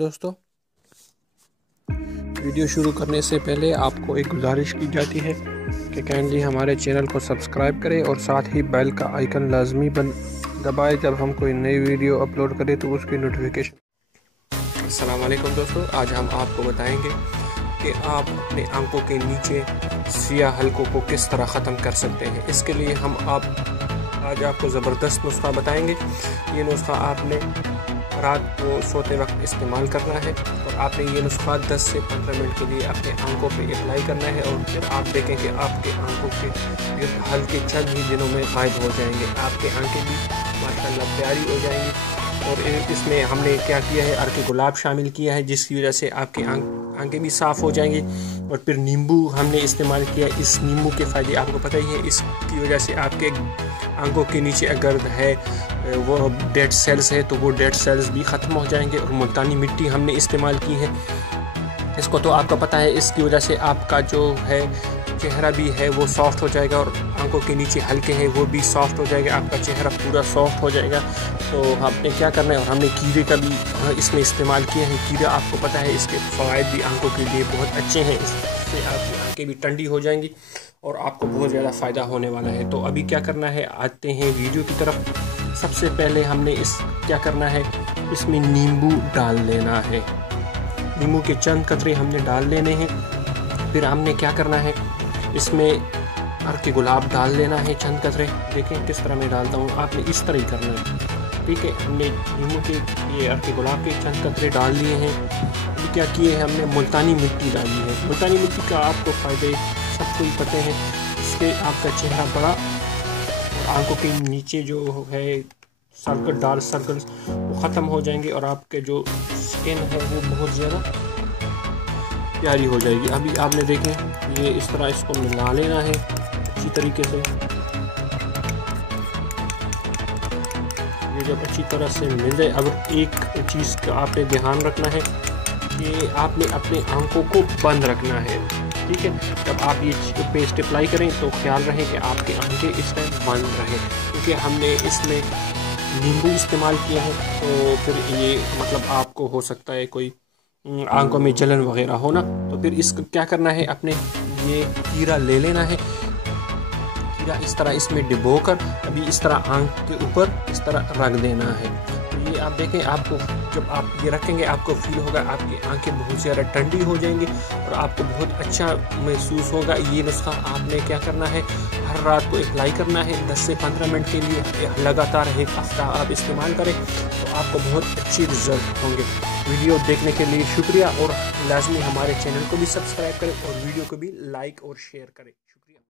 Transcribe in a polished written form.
दोस्तों, वीडियो शुरू करने से पहले आपको एक गुजारिश की जाती है कि काइंडली हमारे चैनल को सब्सक्राइब करें और साथ ही बेल का आइकन लाजमी दबाएं जब हम कोई नई वीडियो अपलोड करें तो उसकी नोटिफिकेशन। अस्सलाम वालेकुम दोस्तों, आज हम आपको बताएंगे कि आप अपने आंखों के नीचे सियाह हलकों को किस तरह ख़त्म कर सकते हैं। इसके लिए हम आज आपको ज़बरदस्त नुस्खा बताएंगे। ये नुस्खा आपने रात को सोते वक्त इस्तेमाल करना है और आपने ये नुस्खा 10 से 15 मिनट के लिए अपने आंखों पे अप्लाई करना है और फिर आप देखें कि आपके आंखों के हल्के चंद ही दिनों में गायब हो जाएंगे। आपके आंखें भी माशाल्लाह प्यारी हो जाएंगी। और इसमें हमने क्या किया है, अर्क गुलाब शामिल किया है जिसकी वजह से आपके आंखें भी साफ़ हो जाएंगी। और फिर नींबू हमने इस्तेमाल किया। इस नींबू के फ़ायदे आपको पता ही है। इसकी वजह से आपके आंखों के नीचे अगर है वो डेड सेल्स है तो वो डेड सेल्स भी ख़त्म हो जाएंगे। और मुल्तानी मिट्टी हमने इस्तेमाल की है, इसको तो आपका पता है। इसकी वजह से आपका जो है चेहरा भी है वो सॉफ्ट हो जाएगा और आंखों के नीचे हल्के हैं वो भी सॉफ्ट हो जाएगा। आपका चेहरा पूरा सॉफ्ट हो जाएगा। तो आपने क्या करना है, और हमने कीड़े का भी इसमें इस्तेमाल किया है। कीड़ा आपको पता है इसके फ़वाइद भी आंखों के लिए बहुत अच्छे हैं। इससे आपकी आंखें भी ठंडी हो जाएंगी और आपको बहुत ज़्यादा फ़ायदा होने वाला है। तो अभी क्या करना है, आते हैं वीडियो की तरफ। सबसे पहले हमने क्या करना है, इसमें नींबू डाल लेना है। नींबू के चंद कतरे हमने डाल लेने हैं। फिर हमने क्या करना है, इसमें अर्क गुलाब डाल लेना है चंद कतरे। देखें किस तरह मैं डालता हूँ, आपने इस तरह ही करना है, ठीक है। हमने नींबू के ये अर्क गुलाब के चंद कतरे डाल लिए हैं। अभी क्या किए हैं, हमने मुल्तानी मिट्टी डाली है। मुल्तानी मिट्टी का आपको फ़ायदे सबको ही पता है। इससे आपका चेहरा बड़ा और आंखों के नीचे जो है डार्क सर्कल्स वो ख़त्म हो जाएंगे और आपके जो स्किन है वो बहुत ज़्यादा प्यारी हो जाएगी। अभी आपने देखें ये इस तरह इसको मिला लेना है अच्छी तरीके से। ये जब अच्छी तरह से मिल जाए, अब एक चीज़ का आपने ध्यान रखना है कि आपने अपने आंखों को बंद रखना है, ठीक है। जब आप ये पेस्ट अप्लाई करें तो ख्याल रहे कि आपकी आंखें इस टाइम बंद रहें, क्योंकि हमने इसमें नींबू इस्तेमाल किया है। तो फिर ये मतलब आपको हो सकता है कोई आंखों में जलन वगैरह हो ना। तो फिर इसको क्या करना है, अपने ये कीड़ा ले लेना है। कीड़ा इस तरह इसमें डिबोकर अभी इस तरह आंख के ऊपर इस तरह रख देना है। तो ये आप देखें, आपको जब आप ये रखेंगे आपको फील होगा आपकी आंखें बहुत ज़्यादा ठंडी हो जाएंगी और आपको बहुत अच्छा महसूस होगा। ये नुस्खा आपने क्या करना है, हर रात को अप्लाई करना है 10 से 15 मिनट के लिए लगातार एक हफ्ता आप इस्तेमाल करें तो आपको बहुत अच्छी रिजल्ट होंगे। वीडियो देखने के लिए शुक्रिया और लाजमी हमारे चैनल को भी सब्सक्राइब करें और वीडियो को भी लाइक और शेयर करें।